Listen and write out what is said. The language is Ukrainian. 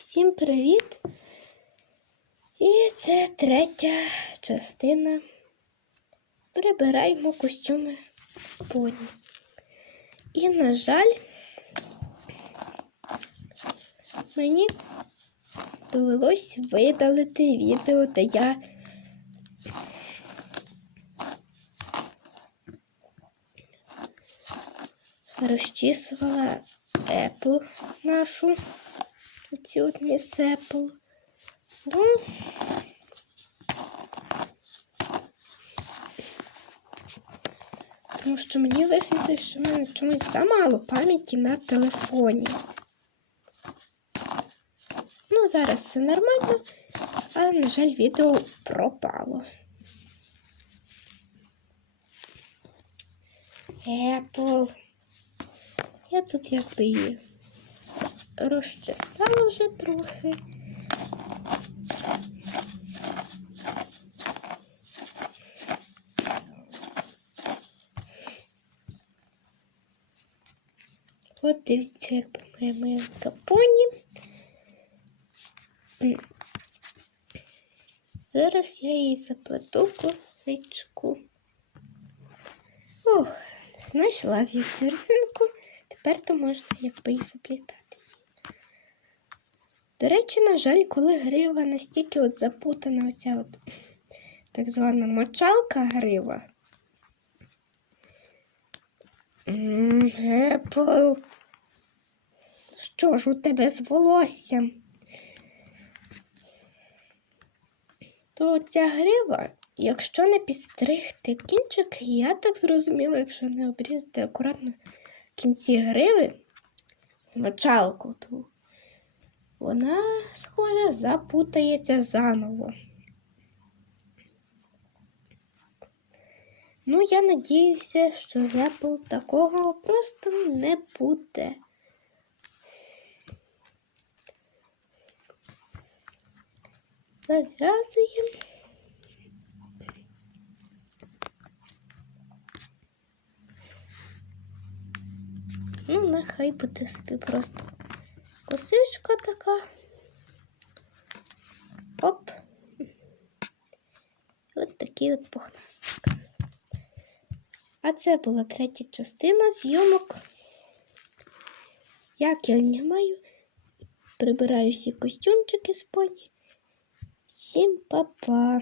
Всім привіт! І це третя частина. Прибираємо костюми поні. І, на жаль, мені довелось видалити відео, де я розчісувала Apple нашу. Міс Apple. Ну, тому що мені висвітлить, що в мене чомусь замало пам'яті на телефоні. Ну, зараз все нормально, але, на жаль, відео пропало. Apple. Я тут якби її розчесала вже трохи. От дивіться, як моя милка поні. М. Зараз я їй заплету косичку. Ох, знайшла звідси резинку. Тепер то можна якби і заплітати. До речі, на жаль, коли грива настільки от запутана, оця от так звана мочалка грива. М, Епл. Що ж у тебе з волоссям? То ця грива, якщо не підстригти кінчик, я так зрозуміла, якщо не обрізати акуратно кінці гриви, мочалку ту, вона, схоже, запутається заново. Ну, я надіюся, що з Apple такого просто не буде. Зав'язуємо. Ну, нехай буде собі просто косичка така. Оп. Ось такий от пухнастик. А це була третя частина зйомок. Як я знімаю, прибираю всі костюмчики з поні. Всім па-па!